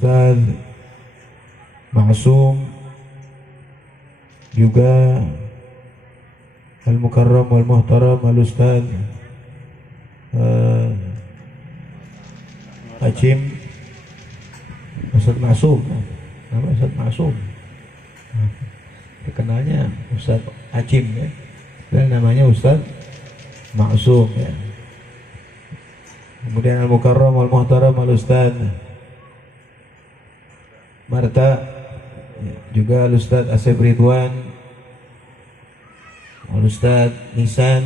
Ustaz Ma'sum, juga Al-Mukarram wal Muhtaram Al-Ustaz Acim, Ustaz Ma'sum, nama Ustaz Ma'sum, dikenalnya Ustaz Acim ya, dan namanya Ustaz Ma'sum ya. Kemudian Al-Mukarram wal Muhtaram Al-Ustaz Marta, juga Al-Ustaz Asep Ridwan, Al-Ustaz Nisan,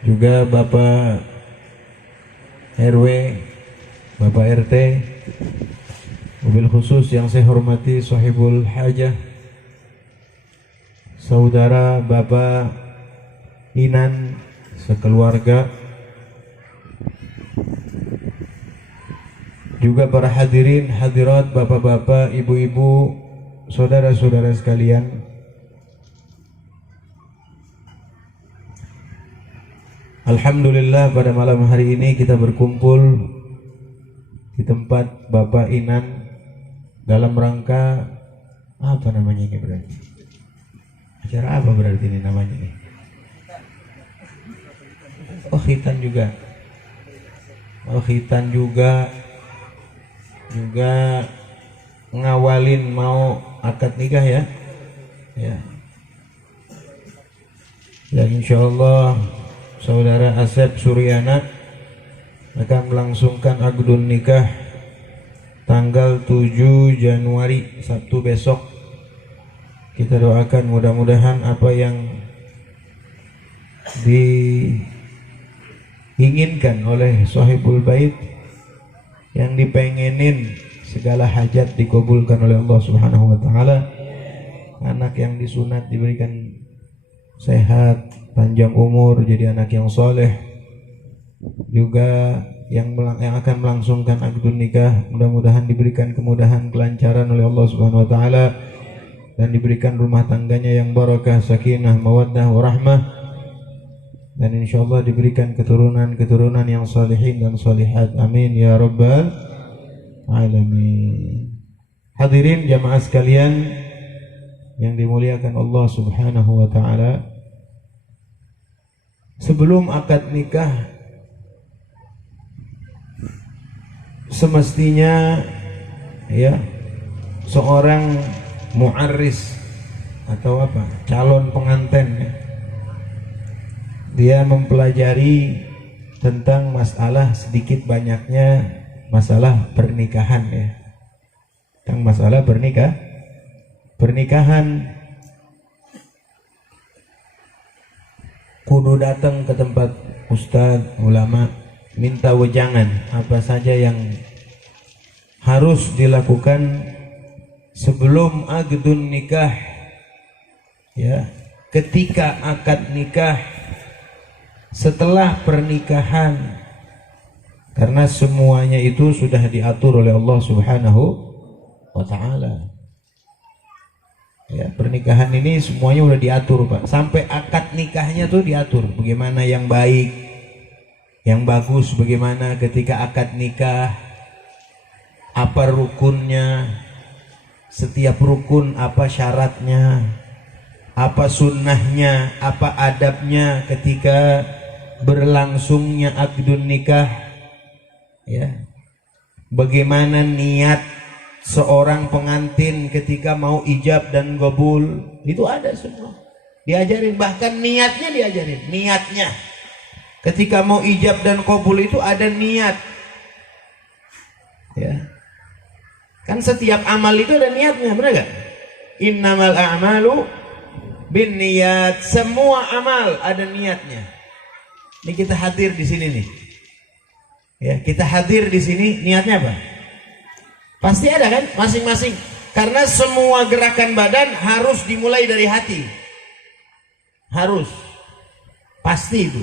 juga Bapak RW, Bapak RT, mobil khusus yang saya hormati Sahibul Hajah, saudara Bapak Inan sekeluarga, juga para hadirin hadirat, bapak-bapak, ibu-ibu, saudara-saudara sekalian. Alhamdulillah pada malam hari ini kita berkumpul di tempat Bapak Inan dalam rangka apa namanya ini berarti? Acara apa berarti ini namanya ini? Oh, khitan juga. Oh, khitan juga ngawalin mau akad nikah ya. Ya. Ya, insyaallah saudara Asep Suryana akan melangsungkan akdun nikah tanggal 7 Januari, Sabtu besok. Kita doakan mudah-mudahan apa yang diinginkan oleh Sahibul Bait, yang dipengenin segala hajat dikabulkan oleh Allah Subhanahu wa taala. Anak yang disunat diberikan sehat, panjang umur, jadi anak yang soleh. Juga yang akan melangsungkan akdun nikah mudah-mudahan diberikan kemudahan, kelancaran oleh Allah Subhanahu wa taala, dan diberikan rumah tangganya yang barakah, sakinah, mawaddah, warahmah, dan insyaallah diberikan keturunan-keturunan yang salihin dan salihat. Amin ya rabbal alamin. Hadirin jamaah sekalian yang dimuliakan Allah Subhanahu wa taala, sebelum akad nikah semestinya ya seorang mu'arris atau apa, calon pengantin ya, dia mempelajari tentang masalah sedikit banyaknya masalah pernikahan ya. Tentang masalah pernikahan kudu datang ke tempat ustadz, ulama, minta wejangan apa saja yang harus dilakukan sebelum akdun nikah ya, ketika akad nikah, setelah pernikahan, karena semuanya itu sudah diatur oleh Allah Subhanahu wa taala. Ya, pernikahan ini semuanya udah diatur, Pak. Sampai akad nikahnya tuh diatur bagaimana yang baik, yang bagus, bagaimana ketika akad nikah, apa rukunnya, setiap rukun apa syaratnya, apa sunnahnya, apa adabnya ketika berlangsungnya akdun nikah ya. Bagaimana niat seorang pengantin ketika mau ijab dan qabul, itu ada semua diajarin, bahkan niatnya diajarin. Niatnya ketika mau ijab dan qabul itu ada niat ya. Kan setiap amal itu ada niatnya, benar gak? Innamal a'malu bin niat, semua amal ada niatnya. Ini kita hadir di sini nih ya, kita hadir di sini niatnya apa? Pasti ada kan masing-masing, karena semua gerakan badan harus dimulai dari hati, harus, pasti itu.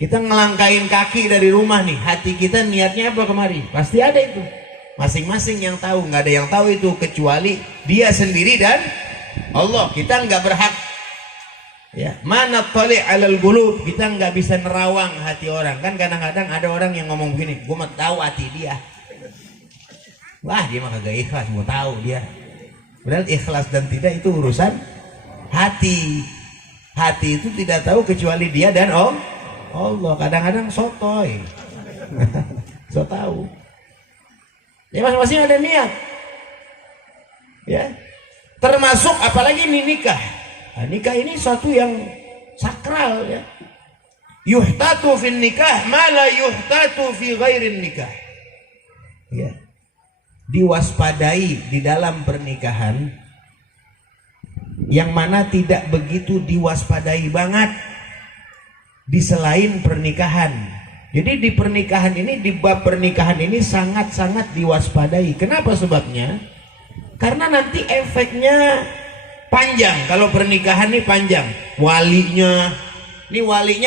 Kita ngelangkain kaki dari rumah nih, hati kita niatnya apa kemari? Pasti ada itu, masing-masing yang tahu. Nggak ada yang tahu itu kecuali dia sendiri dan Allah. Kita nggak berhak ya, mana tali alal qulub, kita nggak bisa nerawang hati orang. Kan kadang-kadang ada orang yang ngomong begini, gue mau tahu hati dia. Wah, dia mah kagak ikhlas, mau tahu dia. Padahal ikhlas dan tidak itu urusan hati. Hati itu tidak tahu kecuali dia dan Allah. Kadang-kadang sotoy. So tahu. Ya masing-masing ada niat. Ya. Termasuk apalagi ini nikah. Nah, nikah ini suatu yang sakral ya. Yuhtatu fin nikah ma la yuhtatu fi ghairin nikah. Ya. Diwaspadai di dalam pernikahan yang mana tidak begitu diwaspadai banget di selain pernikahan. Jadi di pernikahan ini, di bab pernikahan ini sangat-sangat diwaspadai. Kenapa sebabnya? Karena nanti efeknya panjang. Kalau pernikahan ini panjang. Walinya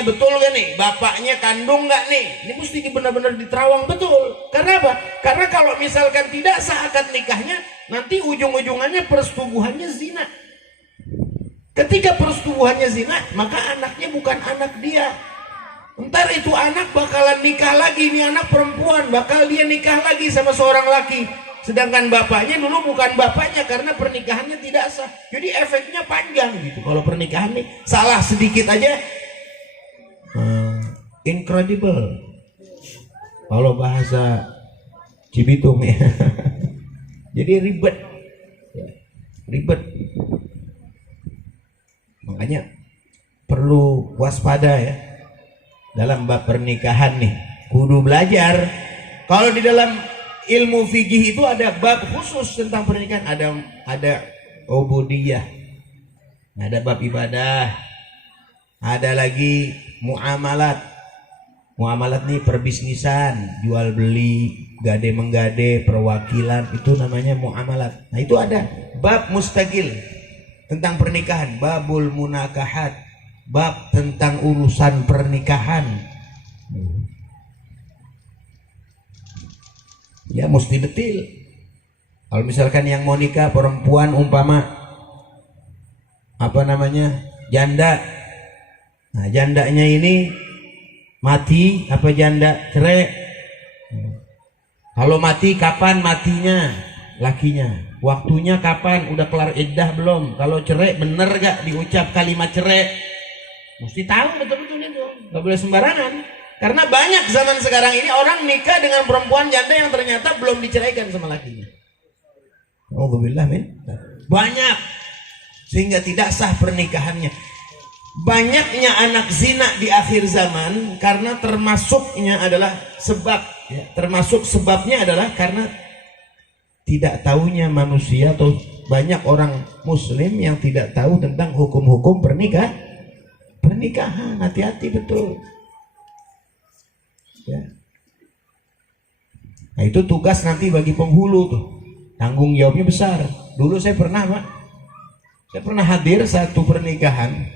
betul gak nih? Bapaknya kandung gak nih? Ini mesti benar-benar diterawang betul. Karena apa? Karena kalau misalkan tidak sah akad nikahnya, nanti ujung-ujungannya persetubuhannya zina. Ketika persetubuhannya zina, maka anaknya bukan anak dia. Ntar itu anak bakalan nikah lagi. Ini anak perempuan, bakal dia nikah lagi sama seorang laki. Sedangkan bapaknya dulu bukan bapaknya karena pernikahannya tidak sah. Jadi efeknya panjang gitu. Kalau pernikahan nih salah sedikit aja incredible. Kalau bahasa Cibitung ya. Jadi ribet. Ribet. Makanya perlu waspada ya. Dalam bab pernikahan nih kudu belajar. Kalau di dalam ilmu fikih itu ada bab khusus tentang pernikahan, ada ubudiyah, ada bab ibadah, ada lagi muamalat. Muamalat nih perbisnisan, jual beli, gade menggade, perwakilan, itu namanya muamalat. Nah itu ada bab mustaqil tentang pernikahan, babul munakahat, bab tentang urusan pernikahan. Ya mesti detail. Kalau misalkan yang mau nikah perempuan umpama apa namanya janda, nah jandanya ini mati apa janda cerai? Kalau mati kapan matinya lakinya? Waktunya kapan? Udah kelar iddah belum? Kalau cerai bener gak diucap kalimat cerai? Mesti tahu betul-betul itu. Gak boleh sembarangan. Karena banyak zaman sekarang ini orang nikah dengan perempuan janda yang ternyata belum diceraikan sama lakinya. Alhamdulillah min. Banyak. Sehingga tidak sah pernikahannya. Banyaknya anak zina di akhir zaman karena termasuknya adalah sebab. Ya, termasuk sebabnya adalah karena tidak tahunya manusia atau banyak orang muslim yang tidak tahu tentang hukum-hukum pernikahan. Hati-hati betul. Ya. Nah itu tugas nanti bagi penghulu tuh, tanggung jawabnya besar. Dulu saya pernah hadir satu pernikahan,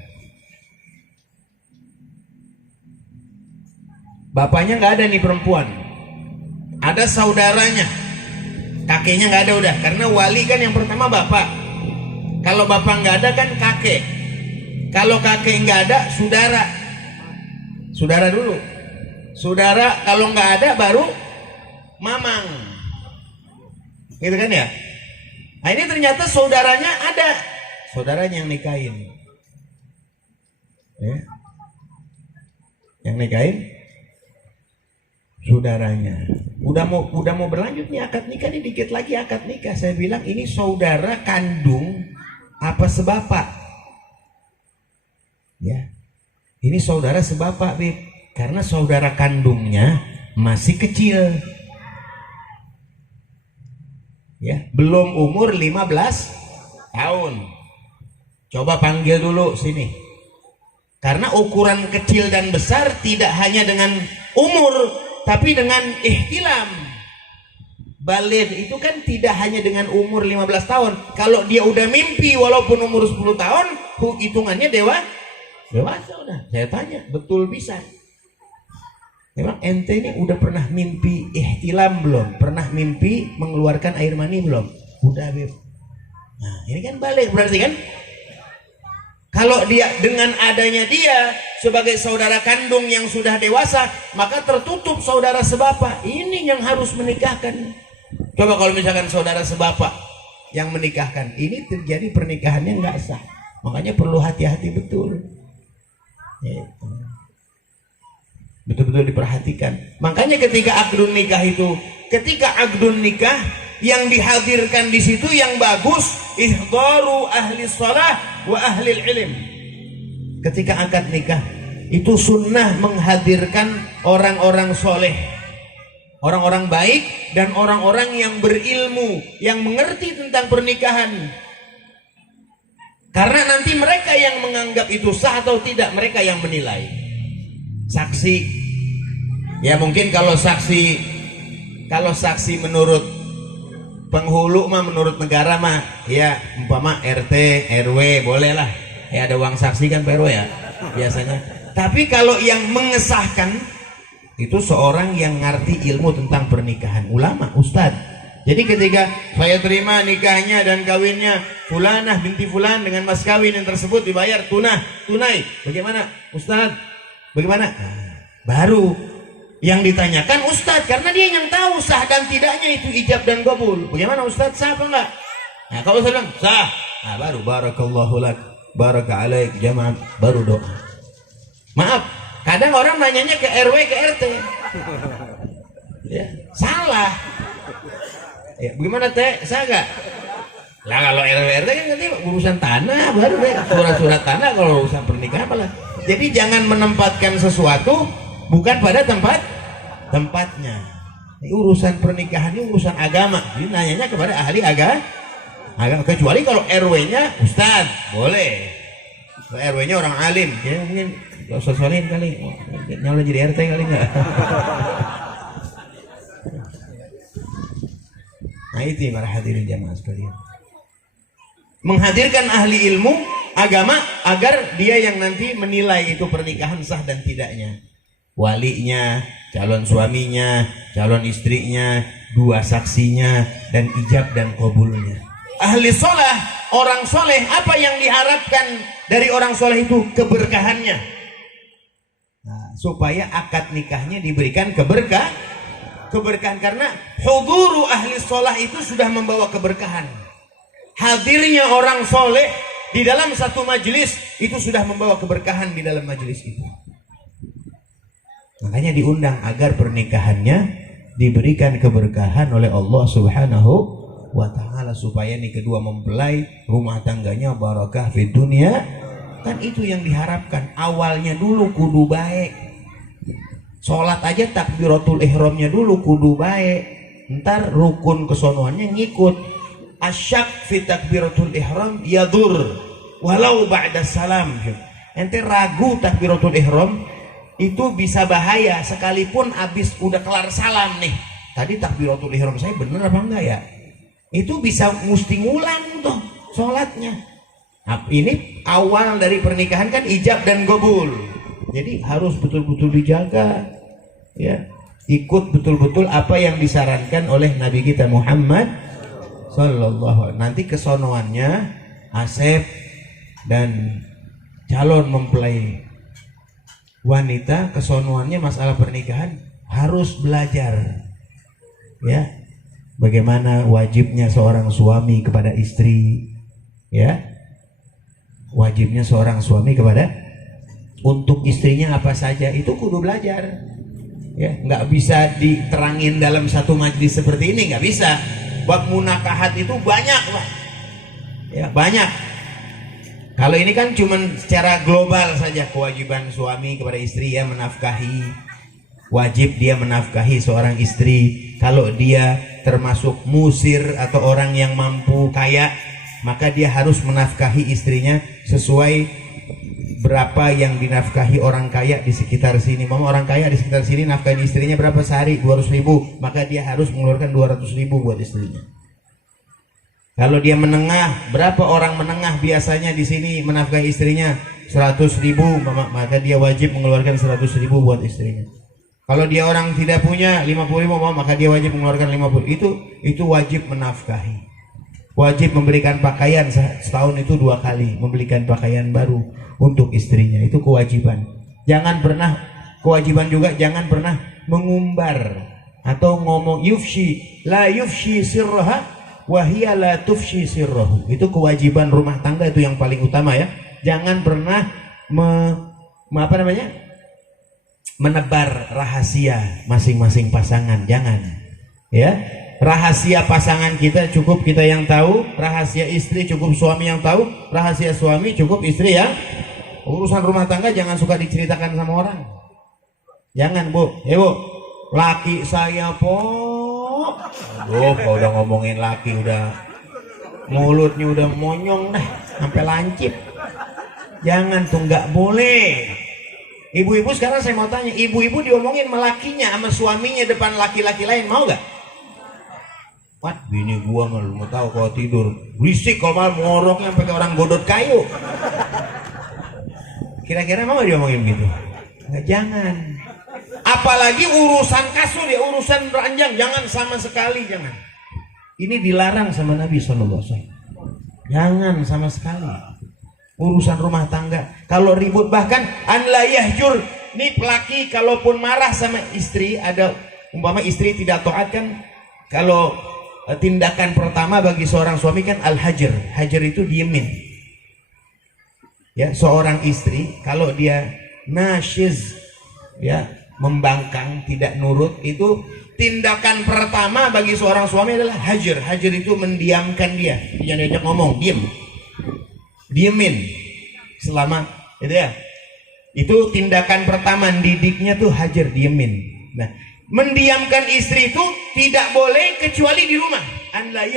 bapaknya nggak ada nih perempuan, ada saudaranya, kakeknya nggak ada udah, karena wali kan yang pertama bapak, kalau bapak nggak ada kan kakek, kalau kakek nggak ada saudara dulu. Saudara kalau nggak ada baru mamang, gitu kan ya. Nah ini ternyata saudaranya ada, saudaranya yang nikahin, ya. Yang nikahin saudaranya. Udah mau berlanjut nih akad nikah nih, dikit lagi akad nikah. Saya bilang ini saudara kandung apa sebapak, ya. Ini saudara sebapak, Bib. Karena saudara kandungnya masih kecil, ya, belum umur 15 tahun. Coba panggil dulu sini. Karena ukuran kecil dan besar tidak hanya dengan umur, tapi dengan ihtilam. Baligh itu kan tidak hanya dengan umur 15 tahun. Kalau dia udah mimpi walaupun umur 10 tahun, hitungannya dewasa udah. Saya tanya, betul bisa? Memang ente ini udah pernah mimpi ihtilam belum? Pernah mimpi mengeluarkan air mani belum? Udah, Beb. Nah, ini kan balik berarti kan? Kalau dia dengan adanya dia sebagai saudara kandung yang sudah dewasa, maka tertutup saudara sebapak. Ini yang harus menikahkan. Coba kalau misalkan saudara sebapak yang menikahkan, ini terjadi pernikahannya nggak sah. Makanya perlu hati-hati betul. Gitu. Betul-betul diperhatikan. Makanya ketika akdun nikah itu, yang dihadirkan di situ yang bagus, ihdaru ahli shalah wa ahli ilm. Ketika akad nikah itu sunnah menghadirkan orang-orang soleh, orang-orang baik, dan orang-orang yang berilmu, yang mengerti tentang pernikahan. Karena nanti mereka yang menganggap itu sah atau tidak, mereka yang menilai. Saksi, ya mungkin kalau saksi menurut penghulu mah, menurut negara mah, ya umpama RT, RW bolehlah, ya ada uang saksi kan Pak RW ya biasanya. Tapi kalau yang mengesahkan itu seorang yang ngerti ilmu tentang pernikahan, ulama, ustadz. Jadi ketika saya terima nikahnya dan kawinnya Fulanah binti Fulan dengan mas kawin yang tersebut dibayar tunai, bagaimana ustadz? Bagaimana? Nah, baru yang ditanyakan ustadz, karena dia yang tahu sah dan tidaknya itu ijab dan qabul. Bagaimana ustadz, sah apa enggak? Nah, kalau ustadz bilang sah, nah, baru barakallahu lak, baraka alaik jamaah, baru doa. Maaf, kadang orang nanyanya ke RW ke RT, ya, salah. Ya, bagaimana teh, sah enggak? Lah kalau RW RT kan nanti urusan tanah, baru deh surat-surat tanah. Kalau urusan pernikahan apalah. Jadi jangan menempatkan sesuatu bukan pada tempatnya. Ini urusan pernikahan ini urusan agama. Jadi nanyanya kepada ahli agama. Kecuali kalau RW-nya ustad, boleh. Kalau RW-nya orang alim, ya mungkin soalin kali. Nyala jadi RT kali enggak? Nah itu para hadirin jamaah sekalian. Menghadirkan ahli ilmu agama agar dia yang nanti menilai itu pernikahan sah dan tidaknya. Walinya, calon suaminya, calon istrinya, dua saksinya, dan ijab dan qabulnya. Ahli sholah, orang soleh, apa yang diharapkan dari orang soleh itu? Keberkahannya. Nah, supaya akad nikahnya diberikan keberkahan, karena huduru ahli sholah itu sudah membawa keberkahan. Hadirnya orang soleh di dalam satu majelis itu sudah membawa keberkahan di dalam majelis itu. Makanya diundang agar pernikahannya diberikan keberkahan oleh Allah Subhanahu wa ta'ala, supaya nih kedua mempelai rumah tangganya barakah fid dunya. Kan itu yang diharapkan. Awalnya dulu kudu baik. Sholat aja takbiratul ihramnya dulu kudu baik. Ntar rukun kesonoannya ngikut. Asyak fi takbiratul ihram yadur walau ba'da salam. Ente ragu takbiratul ihram itu bisa bahaya sekalipun abis udah kelar salam nih. Tadi takbiratul ihram saya bener apa enggak ya? Itu bisa mesti ngulang tuh sholatnya. Nah, ini awal dari pernikahan kan ijab dan qabul. Jadi harus betul-betul dijaga, ya. Ikut betul-betul apa yang disarankan oleh Nabi kita Muhammad sallallahu alaihi. Nanti kesonoannya Asep dan calon mempelai wanita, kesonoannya masalah pernikahan harus belajar, ya, bagaimana wajibnya seorang suami kepada istri, ya, wajibnya seorang suami kepada untuk istrinya apa saja, itu kudu belajar, ya. Nggak bisa diterangin dalam satu majelis seperti ini, nggak bisa. Bab munakahat itu banyak, Pak, ya, banyak. Kalau ini kan cuman secara global saja, kewajiban suami kepada istri, ya, menafkahi, wajib dia menafkahi seorang istri. Kalau dia termasuk musir atau orang yang mampu kaya, maka dia harus menafkahi istrinya sesuai berapa yang dinafkahi orang kaya di sekitar sini. Mama orang kaya di sekitar sini nafkahi istrinya berapa sehari? 200.000, maka dia harus mengeluarkan 200.000 buat istrinya. Kalau dia menengah, berapa orang menengah biasanya di sini menafkahi istrinya? 100.000, maka dia wajib mengeluarkan 100.000 buat istrinya. Kalau dia orang tidak punya 50.000, maka dia wajib mengeluarkan 50. Itu wajib menafkahi. Wajib memberikan pakaian setahun itu 2 kali, membelikan pakaian baru untuk istrinya. Itu kewajiban. Jangan pernah, kewajiban juga jangan pernah mengumbar Atau ngomong yufshi, la yufshi sirraha wa hiya la tufshi sirrahu. Itu kewajiban rumah tangga itu yang paling utama ya. Jangan pernah menebar rahasia masing-masing pasangan, jangan. Ya. Rahasia pasangan kita cukup kita yang tahu, rahasia istri cukup suami yang tahu, rahasia suami cukup istri yang. Urusan rumah tangga jangan suka diceritakan sama orang. Jangan, Bu. Bu. Laki saya aduh, kalau udah ngomongin laki udah mulutnya udah monyong dah sampai lancip. Jangan tuh, nggak boleh. Ibu-ibu sekarang saya mau tanya, ibu-ibu diomongin sama lakinya sama suaminya depan laki-laki lain, mau nggak? Wat, bini gua nggak, lu mau tahu kalau tidur berisik, kalau malam ngoroknya sampai kayak orang godot kayu. Kira-kira mau diomongin gitu? Nggak, jangan. Apalagi urusan kasur ya, urusan ranjang, jangan sama sekali, jangan. Ini dilarang sama Nabi SAW. Jangan sama sekali. Urusan rumah tangga, kalau ribut bahkan an la yahjur. Nih laki kalaupun marah sama istri, ada umpama istri tidak taat kan, kalau tindakan pertama bagi seorang suami kan al-hajar. Hajar itu diemin. Ya, seorang istri kalau dia nashiz, ya, membangkang, tidak nurut, itu tindakan pertama bagi seorang suami adalah hajar. Hajar itu mendiamkan dia, jangan diajak ngomong, diemin selama itu ya. Itu tindakan pertama didiknya tuh hajar, diemin. Nah, mendiamkan istri itu tidak boleh kecuali di rumah. An la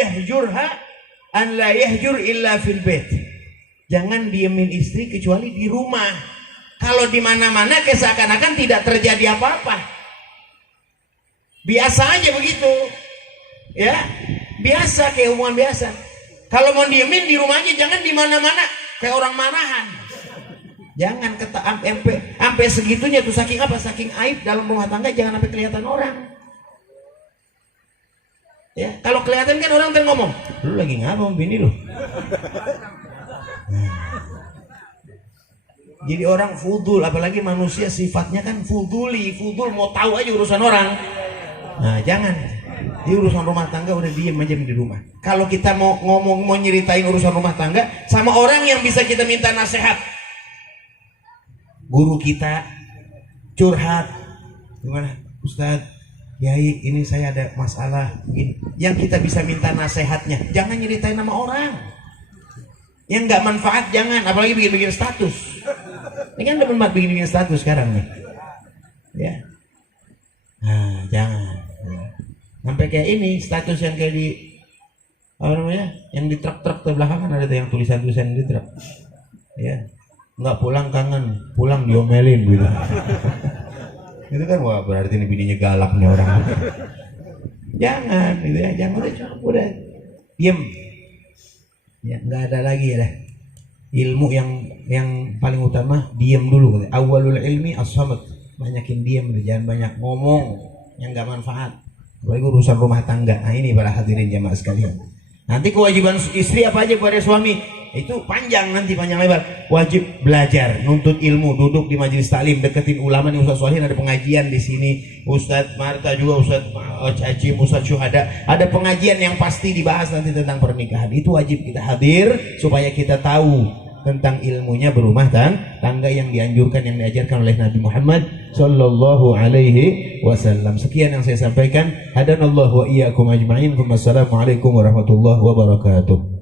yahjur illa fil bait. Jangan diemin istri kecuali di rumah. Kalau di mana-mana seakan-akan tidak terjadi apa-apa. Biasa aja begitu. Ya, biasa, kayak hubungan biasa. Kalau mau diemin di rumah aja, jangan di mana-mana kayak orang marahan. Jangan sampai segitunya tuh, saking apa? Saking aib dalam rumah tangga, jangan sampai kelihatan orang. Ya, kalau kelihatan kan orang ngomong, lu lagi ngapa bini lu? Jadi orang fudul, apalagi manusia sifatnya kan fudul mau tahu aja urusan orang. Nah, jangan. Di urusan rumah tangga udah diem aja di rumah. Kalau kita mau ngomong, mau nyeritain urusan rumah tangga sama orang yang bisa kita minta nasihat, guru kita, curhat, gimana Ustadz, Yai, ini saya ada masalah begini, yang kita bisa minta nasihatnya. Jangan nyeritain nama orang yang nggak manfaat, jangan. Apalagi bikin-bikin status. Ini kan udah manfaat bikin-bikin status sekarang nih, ya. Nah, jangan. Sampai kayak ini status yang kayak di apa namanya, yang di truk-truk ke belakang kan ada yang tulisan-tulisan di truk, ya. Nggak pulang kangen, pulang diomelin gitu. Itu kan wah, berarti ini bininya galak nih orang. Jangan gitu ya, jangan, udah diem. Ya, nggak ada lagi ya. Ilmu yang paling utama diem dulu. Awalul ilmi as-samat. Banyakin diem, jangan banyak ngomong yang nggak manfaat. Apalagi urusan rumah tangga. Nah, ini para hadirin jamaah sekalian. Nanti kewajiban istri apa aja kepada suami? Itu panjang, nanti panjang lebar. Wajib belajar, nuntut ilmu, duduk di majelis taklim, deketin ulama nih. Ustaz Solihin ada pengajian di sini, Ustaz Marta juga, Ustaz Acim, Ustaz Syuhada, ada pengajian yang pasti dibahas nanti tentang pernikahan. Itu wajib kita hadir supaya kita tahu tentang ilmunya berumah tangga yang dianjurkan, yang diajarkan oleh Nabi Muhammad sallallahu alaihi wasallam. Sekian yang saya sampaikan. Hadanallahu wa iyyakum ajma'in. Wassalamualaikum warahmatullahi wabarakatuh.